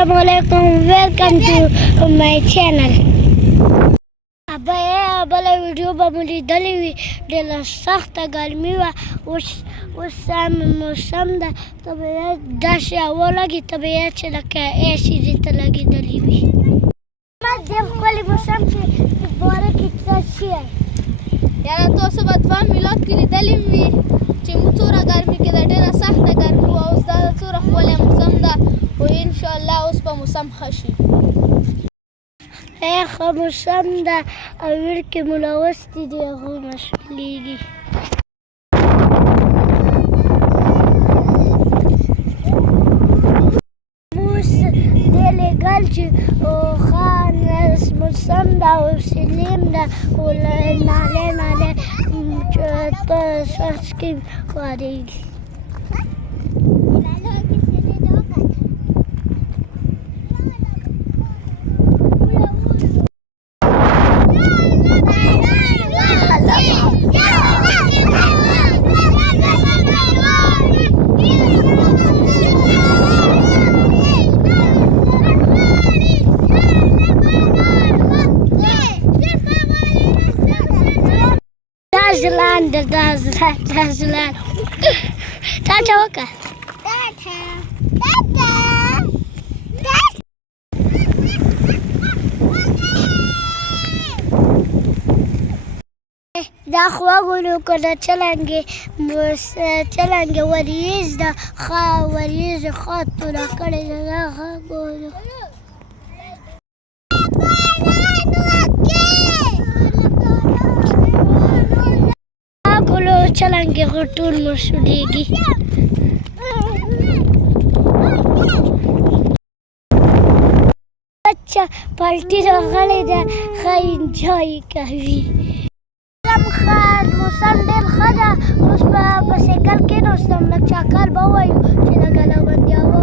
Assalamualaikum, welcome to my channel. بله ویډیو به مو لیدلې وي ډېره سخته ګرمي وه اوس موسم ده طبیعت داسې هوا لګي طبیعت چې لکه ایسي دې ته لګېدلې وي ډېر ښکلی موسم چې باره کې څه یاره تاسو به دوه میلاد کې لیدلې وي چې موږ څومره ګرمي کې ده ډېره سخته ګرمي وه اوس دا څومره ښکلی موسم ده خو انشاءالله اوس به موسم ښه شي ښه موسم ده او ویړ کې ملوثې دي هغوی مشغولېږي موس دې لېږل چې ښه موسم ده او سلیم ده او نالی چې ته څاڅکي ښکارېږي Zland, Tata waka. دا خواږه کنه چلنګې وریځ ده ښه وریځ ښه توره کړې ده دا خواږه چلنګې ټول مشهورېږي بچه پالټي راغلی ده ښه انجوی کوي موسم ډېر ښه ده اوس به په سایکل کېناستم لږ چکر به ووایو چې د ګلاوندیا وه